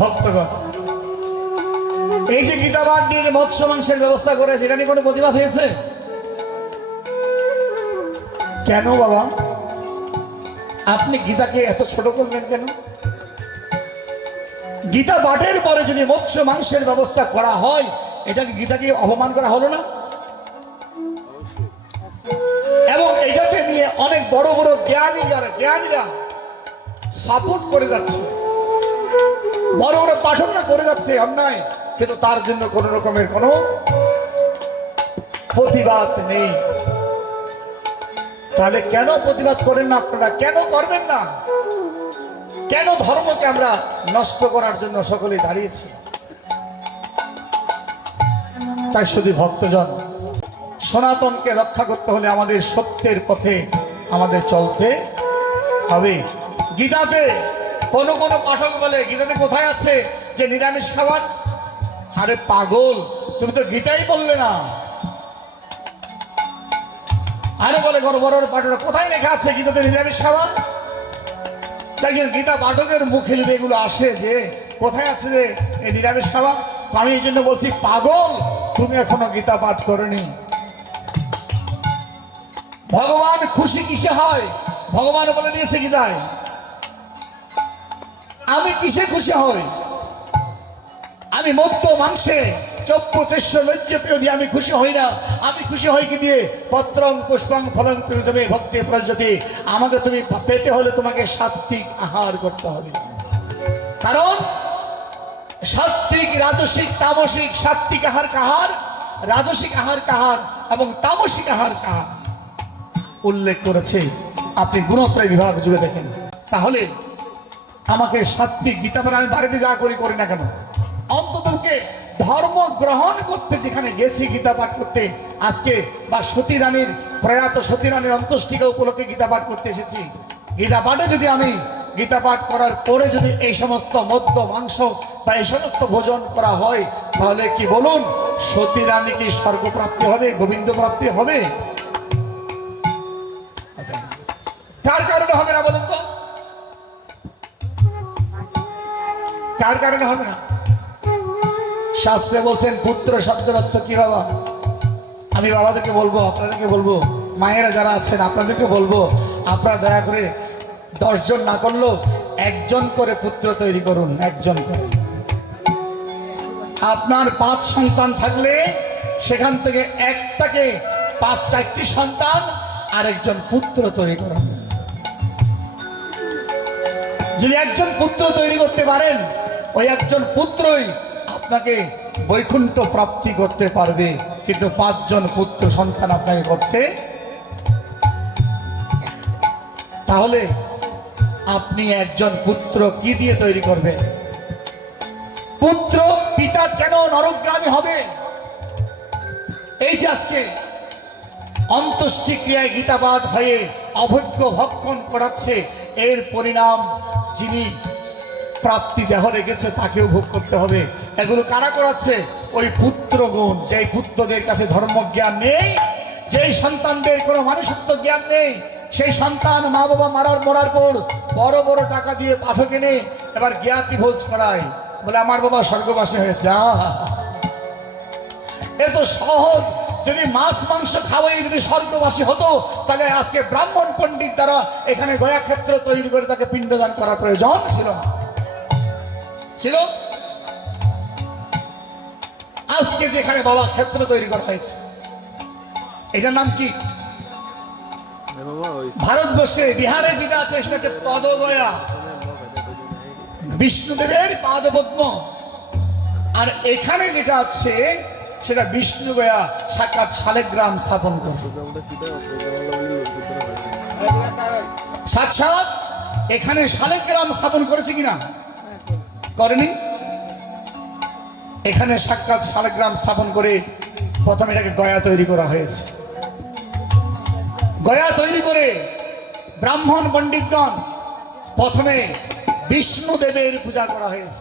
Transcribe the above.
ভক্তগণ। এই যে গীতাবাদ নিয়ে যে মৎস্য মাংসের ব্যবস্থা করে সেটা নিয়ে কোনো প্রতিবাদ হয়েছে? কেন বাবা? আপনি গীতাকে এত ছোট করবেন কেন? গীতা পাঠের পরে যদি মৎস্য মাংসের ব্যবস্থা করা হয়, এটাকে গীতাকে অপমান করা হলো না? এবং এটাকে নিয়ে অনেক বড় বড় জ্ঞানী যারা জ্ঞানীরা সাপোর্ট করে যাচ্ছে। বড় বড় পাঠকরা করে যাচ্ছে অন্যায়, কিন্তু তার জন্য কোন রকমের কোনো প্রতিবাদ নেই। তাহলে কেন প্রতিবাদ করেন না আপনারা? কেন করবেন না? কেন ধর্মকে আমরা নষ্ট করার জন্য সকলে দাঁড়িয়েছি? তাই শুধু ভক্তজন, সনাতনকে রক্ষা করতে হলে আমাদের সত্যের পথে আমাদের চলতে হবে। গীতাতে কোন কোনো পাঠক বলে, গীতাতে কোথায় আছে যে নিরামিষ খাবার? আরে পাগল, তুমি তো গীতাই বললে না। আরে বলে বড় পাঠক কোথায় লেখা আছে গীতাতে নিরামিষ খাবার? তাই গীতা পাঠকের মুখে যদি এগুলো আসে যে, কোথায় আছে যে এই নিরামিষ খাবার? আমি এই জন্য বলছি, পাগল, তুমি এখনও গীতা পাঠ করনি। ভগবান খুশি কিসে হয়? ভগবান বলে দিয়েছে গীতায়। আমি কিসে খুশি হই? আমি মধ্য মাংসে চক্ষু চেষ্য লজ্জ প্রিয় দিয়ে আমি খুশি হই না। আমি খুশি হই কি দিয়ে? পত্রং পুষ্পং ফলং প্রয়োজনে ভক্তি প্রয়োজতে। আমাকে তুমি পেতে হলে তোমাকে সাত্বিক আহার করতে হবে। কারণ সাত্বিক রাজসিক, তামসিক সাত্বিক আহার কাহার? রাজসিক আহার কাহার এবং তামসিক আহার কাহার? উল্লেখ করেছে। আপনি গুণত্রয় বিভাগ যুগে দেখেন। তাহলে আমাকে সাত্বিক গীতা মানে আমি বাড়িতে যা করি করি না কেন? অন্ততকে ধর্ম গ্রহণ করতে যেখানে গেছি গীতা পাঠ করতে, আজকে বা সতী রানীর প্রয়াত সতী রানীর অন্ত্যেষ্টিকা উপলক্ষে গীতা পাঠ করতে এসেছি। গীতা পাঠে যদি আমি গীতা পাঠ করার পরে যদি এই সমস্ত মদ্য, মাংস বা এই সমস্ত ভোজন করা হয়, তাহলে কি বলুন সতী রানী কি স্বর্গপ্রাপ্তি হবে গোবিন্দ প্রাপ্তি হবে? কার কারণে হবে না কার কারণে হবে না? শাস্ত্রে বলছেন, পুত্র শব্দের অর্থ কি বাবা? আমি বাবাদেরকে বলব, আপনাদেরকে বলব, মায়েরা যারা আছেন, আপনাদেরকে বলব, আপনারা দয়া করে দশজন না করলেও একজন করে পুত্র তৈরি করুন, একজন করে। আপনার পাঁচ সন্তান থাকলে সেখান থেকে একটাকে পাঁচ, চারটি সন্তান আর একজন পুত্র তৈরি করুন। যদি একজন পুত্র তৈরি করতে পারেন ওই একজন পুত্রই আপনাকে বৈকুণ্ঠ প্রাপ্তি করতে পারবে, কিন্তু পাঁচজন পুত্র সন্তান আপনাকে করতে তাহলে আপনি একজন পুত্র কি দিয়ে তৈরি করবেন? পুত্র পিতা কেন নরগ্রামী হবে? এই যে আজকে অন্ত্যেষ্টি ক্রিয়ায় গীতাপাঠ হয়ে অভজ্ঞ ভক্ষণ করাচ্ছে, এর পরিণাম যিনি প্রাপ্তি দেহ রেখেছে, তাকেও ভোগ করতে হবে। এগুলো কারা করাচ্ছে? ওই পুত্র গুণ যেই পুত্রদের কাছে ধর্মজ্ঞান নেই, যেই সন্তানদের কোনো মানুষত্ব জ্ঞান নেই, সেই সন্তান মা বাবা মারার মরার পর বড় বড় টাকা দিয়ে পাঠক এনে এবার জ্ঞাতি ভোজ করায়। বলে, আমার বাবা স্বর্গবাসী হয়েছে। এত সহজ। যদি মাছ, মাংস খাওয়াই যদি স্বর্গবাসী হতো, তাহলে আজকে ব্রাহ্মণ পণ্ডিত দ্বারা এখানে গয়া ক্ষেত্র তৈরি করে তাকে পিণ্ডদান করার প্রয়োজন ছিল না। ছিল? আজকে যেখানে বাবা ক্ষেত্র তৈরি করা হয়েছে। এটার নাম কি? ভারতবর্ষে বিহারে যেটা আছে সেটা হচ্ছে পদগয়া বিষ্ণুদেবের পাদপদ্ম। আর এখানে যেটা আছে সেটা বিষ্ণু গয়া সাক্ষাৎ শালেগ্রাম স্থাপন করে। সাক্ষাৎ এখানে শালেগ্রাম স্থাপন করেছে কিনা? করেনি। এখানে সাক্ষাৎ শালগ্রাম স্থাপন করে প্রথমে এটাকে গয়া তৈরি করা হয়েছে। গয়া তৈরি করে ব্রাহ্মণ পণ্ডিতগণ প্রথমে বিষ্ণু দেবের পূজা করা হয়েছে।